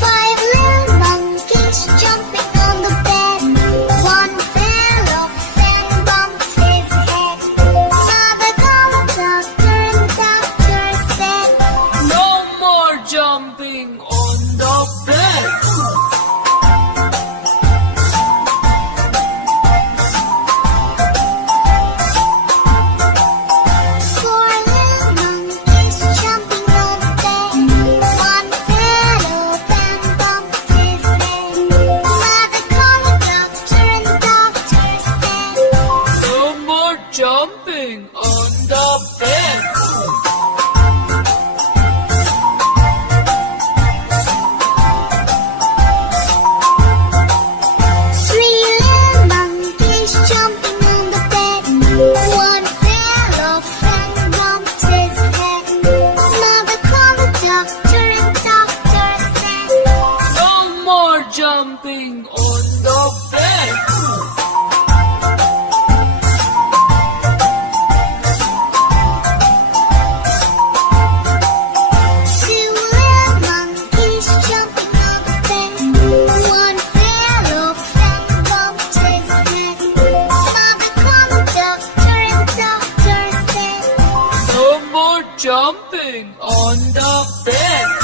Five little monkeys jumping on the bed. One fell off and bumped his head. Mother called the doctor and doctor said, No more jumping on the bed. four little monkeys jumping on the bed. One fell off and bumped his head. Mother called the doctor and doctor said, No more jumping on the bed. three little monkeys jumping on the bed. One fell off and bumped his head. Mother called the doctor and doctor said, No more jumping on the bed. two little monkeys jumping on the bed. One fell off and bumped his head. Mother called the doctor and doctor said, No more jumping on the bed.